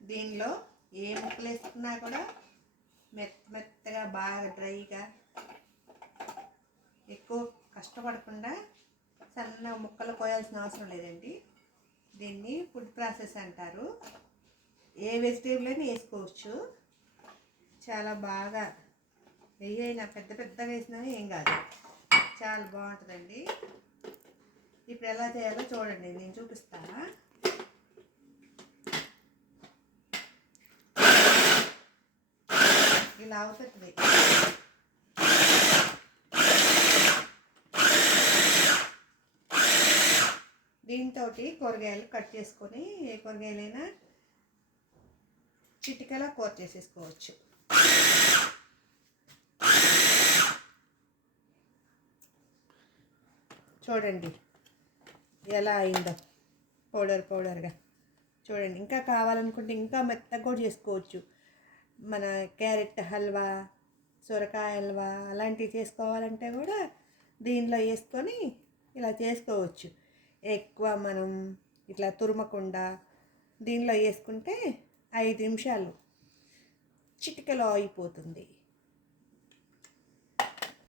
దీనిలో ఏ ముక్కలు వేసుకున్నా కూడా మెత్తగా బాగా డ్రైగా ఎక్కువ కష్టపడకుండా సన్న ముక్కలు కోయాల్సిన అవసరం లేదండి. దీన్ని ఫుడ్ ప్రాసెస్ అంటారు. ఏ వెజిటేబుల్ అయినా వేసుకోవచ్చు. చాలా బాగా వెయ్యైనా పెద్దగా వేసినా ఏం కాదు, చాలా బాగుంటుందండి. ఇప్పుడు ఎలా చేయాలో చూడండి, నేను చూపిస్తాను. ఇలా అవుతుంది. దీంతో కూరగాయలు కట్ చేసుకొని ఏ కూరగాయలైనా చిటికలా కూర చేసేసుకోవచ్చు. చూడండి ఎలా అయిందో పౌడర్గా. చూడండి, ఇంకా కావాలనుకుంటే ఇంకా మెత్తగా కూడా చేసుకోవచ్చు. మన క్యారెట్ హల్వా, సొరకాయ హల్వా అలాంటివి చేసుకోవాలంటే కూడా దీనిలో వేసుకొని ఇలా చేసుకోవచ్చు. ఎక్కువ మనం ఇట్లా తురమకుండా దీనిలో వేసుకుంటే 5 నిమిషాలు చిటికలో అయిపోతుంది.